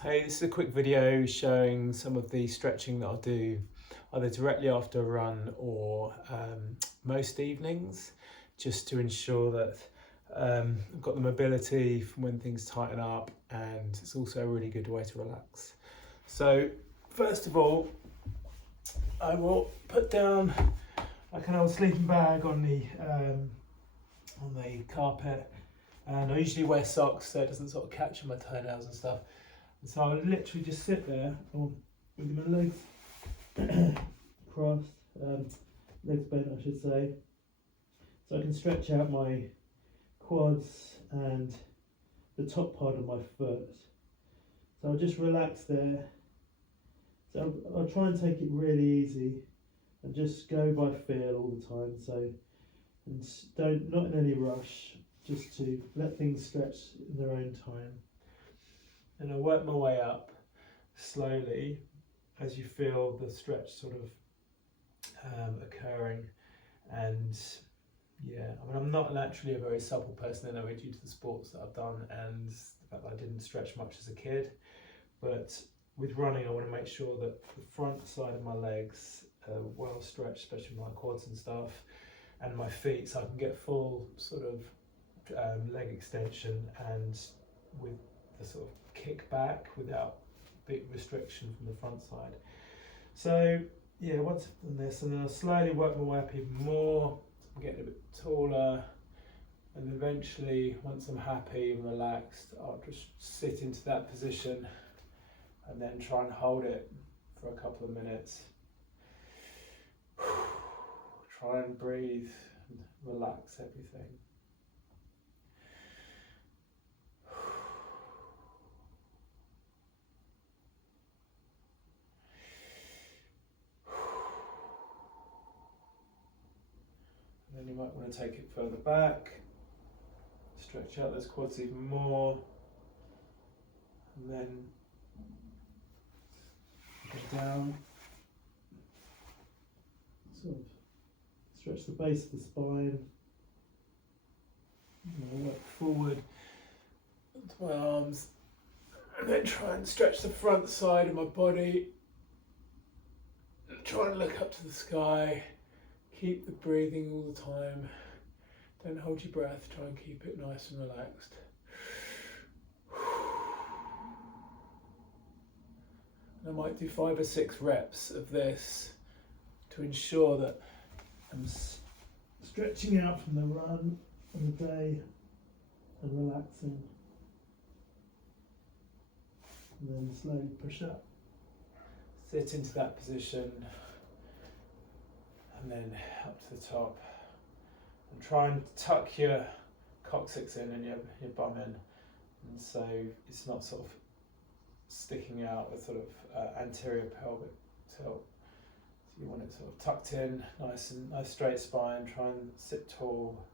Hey, this is a quick video showing some of the stretching that I'll do either directly after a run or most evenings, just to ensure that I've got the mobility from when things tighten up, and it's also a really good way to relax. So first of all, I will put down like an old sleeping bag on the carpet, and I usually wear socks so it doesn't sort of catch on my toenails and stuff. And so I would literally just sit there with my legs crossed, legs bent I should say, so I can stretch out my quads and the top part of my foot. So I'll just relax there. So I'll try and take it really easy and just go by feel all the time. So, and not in any rush, just to let things stretch in their own time. And I'll work my way up slowly as you feel the stretch sort of occurring. And yeah, I mean, I'm not naturally a very supple person anyway, due to the sports that I've done and the fact that I didn't stretch much as a kid. But with running, I want to make sure that the front side of my legs are well stretched, especially my quads and stuff, and my feet, so I can get full sort of leg extension and with the sort of kick back without big restriction from the front side. So yeah, once I've done this, and then I'll slowly work my way up even more. I'm getting a bit taller, and eventually, once I'm happy and relaxed, I'll just sit into that position and then try and hold it for a couple of minutes. Try and breathe and relax everything. And then you might want to take it further back, stretch out those quads even more, and then go down, sort of stretch the base of the spine, and work forward onto my arms, and then try and stretch the front side of my body, and try and look up to the sky. Keep the breathing all the time. Don't hold your breath, try and keep it nice and relaxed. I might do 5 or 6 reps of this to ensure that I'm stretching out from the run and the day and relaxing. And then slowly push up, sit into that position, and then up to the top. And try and tuck your coccyx in and your bum in, and so it's not sort of sticking out with sort of anterior pelvic tilt. So you want it sort of tucked in, nice straight spine. Try and sit tall.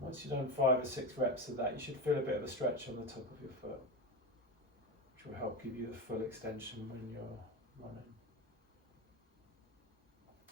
Once you've done 5 or 6 reps of that, you should feel a bit of a stretch on the top of your foot, which will help give you the full extension when you're running.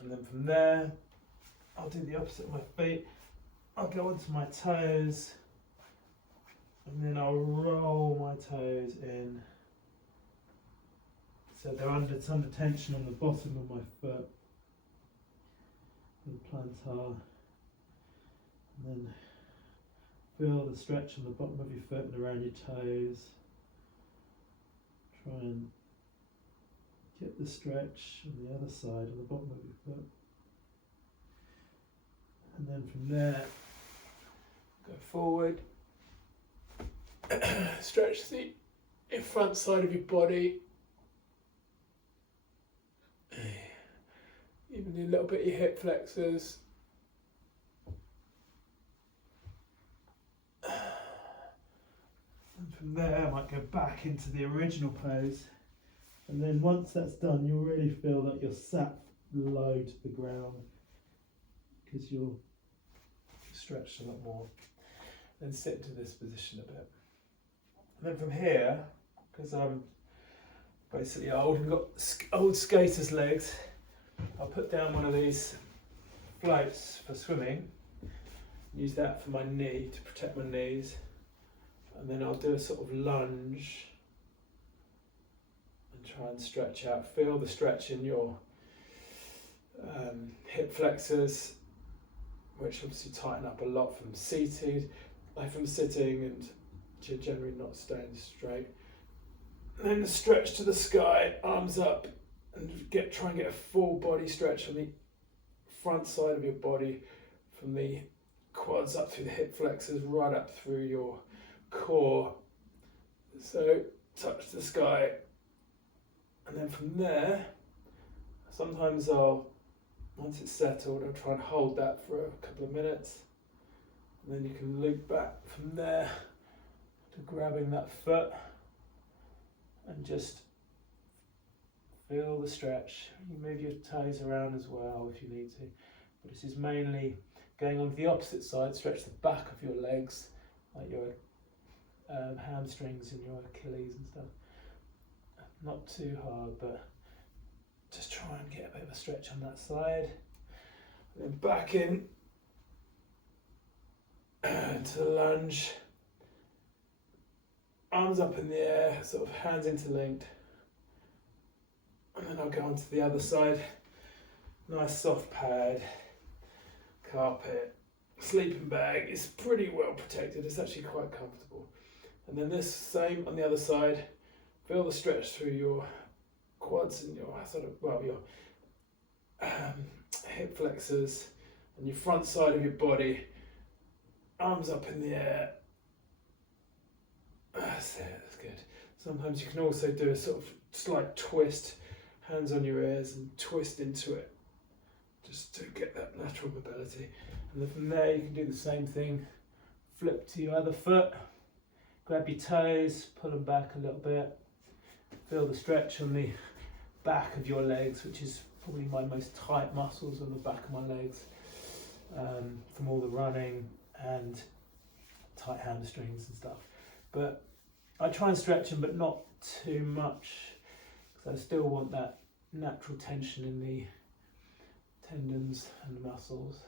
And then from there, I'll do the opposite of my feet. I'll go onto my toes, and then I'll roll my toes in. So they're under tension on the bottom of my foot, the plantar. And then feel the stretch on the bottom of your foot and around your toes. Try and get the stretch on the other side, on the bottom of your foot. And then from there, go forward, stretch the front side of your body, even do a little bit of your hip flexors. And from there, I might go back into the original pose. And then once that's done, you'll really feel that you're sat low to the ground because you're stretched a lot more. Then sit into this position a bit. And then from here, because I'm basically old and got old skater's legs, I'll put down one of these floats for swimming. Use that for my knee to protect my knees. And then I'll do a sort of lunge and try and stretch out. Feel the stretch in your hip flexors, which obviously tighten up a lot from sitting and generally not staying straight. And then the stretch to the sky, arms up, and try and get a full body stretch on the front side of your body, from the quads up through the hip flexors, right up through your core. So touch the sky, and then from there, sometimes once it's settled, I'll try and hold that for a couple of minutes, and then you can loop back from there to grabbing that foot and just feel the stretch. You move your toes around as well if you need to, but this is mainly going on the opposite side. Stretch the back of your legs, like your hamstrings and your Achilles and stuff. Not too hard, but just try and get a bit of a stretch on that side. And then back in to the lunge. Arms up in the air, sort of hands interlinked. And then I'll go on to the other side. Nice soft pad, carpet, sleeping bag. It's pretty well protected. It's actually quite comfortable. And then this same on the other side. Feel the stretch through your quads and your your hip flexors and your front side of your body. Arms up in the air. That's it, that's good. Sometimes you can also do a sort of slight twist, hands on your ears, and twist into it, just to get that lateral mobility. And then from there you can do the same thing. Flip to your other foot, grab your toes, pull them back a little bit. Feel the stretch on the back of your legs, which is probably my most tight muscles on the back of my legs, from all the running and tight hamstrings and stuff. But I try and stretch them, but not too much, because I still want that natural tension in the tendons and the muscles.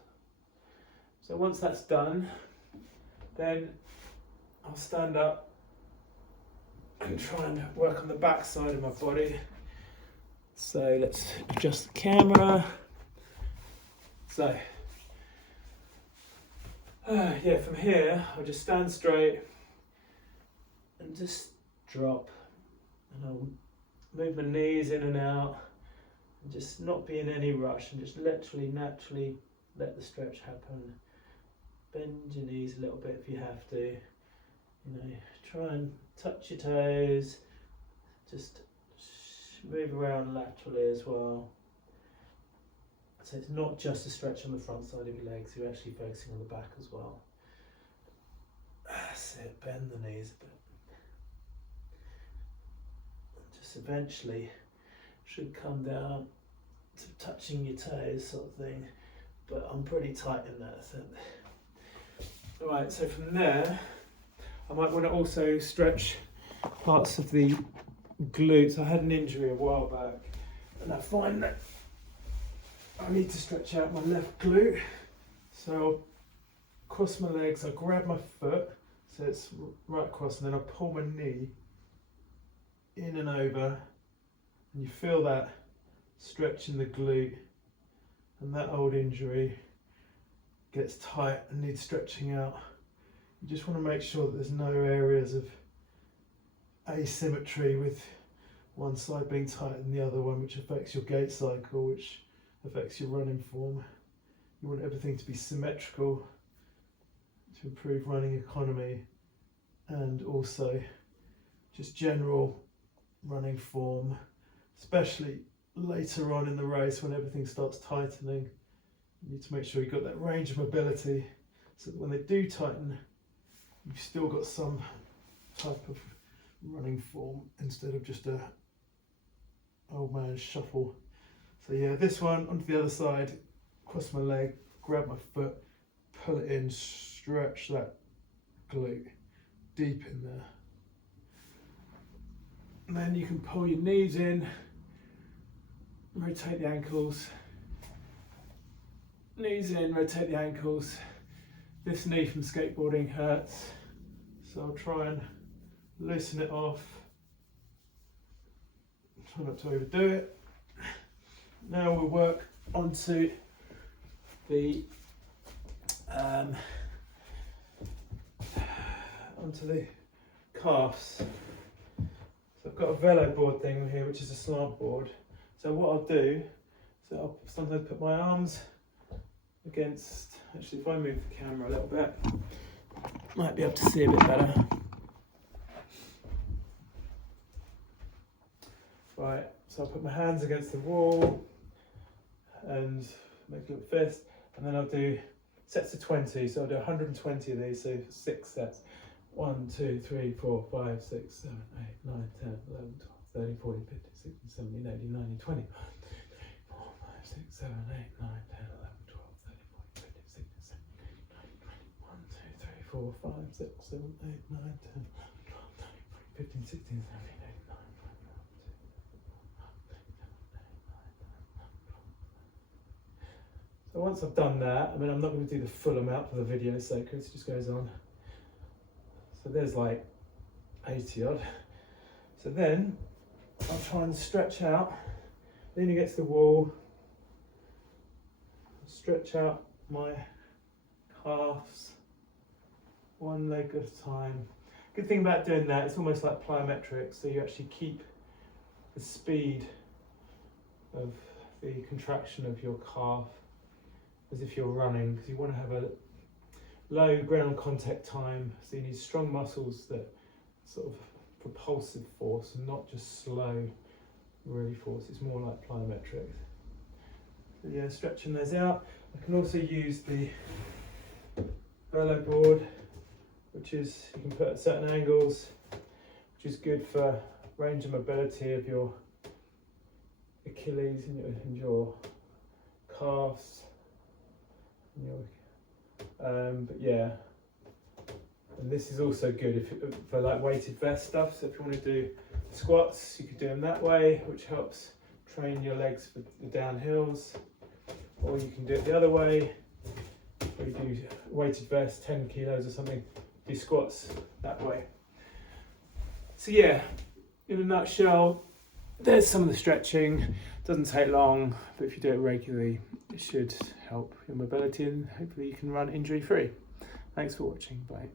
So once that's done, then I'll stand up and try and work on the back side of my body. So let's adjust the camera. So from here I'll just stand straight and just drop, and I'll move my knees in and out and just not be in any rush, and just literally naturally let the stretch happen. Bend your knees a little bit if you have to, try and touch your toes, just move around laterally as well. So it's not just a stretch on the front side of your legs, you're actually focusing on the back as well. That's it, bend the knees a bit. Just eventually should come down to touching your toes sort of thing, but I'm pretty tight in that. So. Alright, so from there, I might want to also stretch parts of the glutes. I had an injury a while back, and I find that I need to stretch out my left glute. So I'll cross my legs, I grab my foot, so it's right across, and then I pull my knee in and over, and you feel that stretch in the glute, and that old injury gets tight and needs stretching out. You just want to make sure that there's no areas of asymmetry with one side being tighter than the other one, which affects your gait cycle, which affects your running form. You want everything to be symmetrical to improve running economy, and also just general running form, especially later on in the race when everything starts tightening. You need to make sure you've got that range of mobility, so that when they do tighten, you've still got some type of running form instead of just a old man shuffle. So yeah, this one onto the other side, cross my leg, grab my foot, pull it in, stretch that glute deep in there. And then you can pull your knees in, rotate the ankles, knees in, rotate the ankles, This knee from skateboarding hurts, so I'll try and loosen it off. Try not to overdo it. Now we'll work onto the calves. So I've got a velo board thing here, which is a slant board. So what I'll do, so I'll sometimes put my arms against, actually if I move the camera a little bit, might be able to see a bit better. Right, so I'll put my hands against the wall and make a little fist, and then I'll do sets of 20, so I'll do 120 of these, so 6 sets. 1, 2, 3, 4, 5, 6, 7, 8, 9, 10, 11, 12, 13, 14, 15, 16, 17, 18, 19, 20. 1, 2, 3, 4, 5, 6, 7, 8, 9, 10, 11, 12, 13, 14, 15, 16, 17, 18, 19, 20. 1, 2, 3, 4, 5, 6, 7, 8, 9, 10, 12, 13, 14, 15, 16, 17, 18, 19, 20. So once I've done that, I mean, I'm not going to do the full amount for the video's sake, because it just goes on. So there's like 80 odd. So then I'll try and stretch out, lean against the wall, stretch out my calves, one leg at a time. Good thing about doing that, it's almost like plyometrics, so you actually keep the speed of the contraction of your calf as if you're running, because you want to have a low ground contact time, so you need strong muscles that sort of propulsive force and not just slow really force. It's more like plyometrics. So yeah, stretching those out. I can also use the velo board, which is, you can put at certain angles, which is good for range of mobility of your Achilles and your calves and your but yeah, and this is also good for like weighted vest stuff. So if you want to do squats, you could do them that way, which helps train your legs for the downhills, or you can do it the other way, where you do weighted vest, 10 kilos or something, do squats that way. So yeah, in a nutshell, there's some of the stretching. Doesn't take long, but if you do it regularly, it should help your mobility, and hopefully you can run injury free. Thanks for watching. Bye.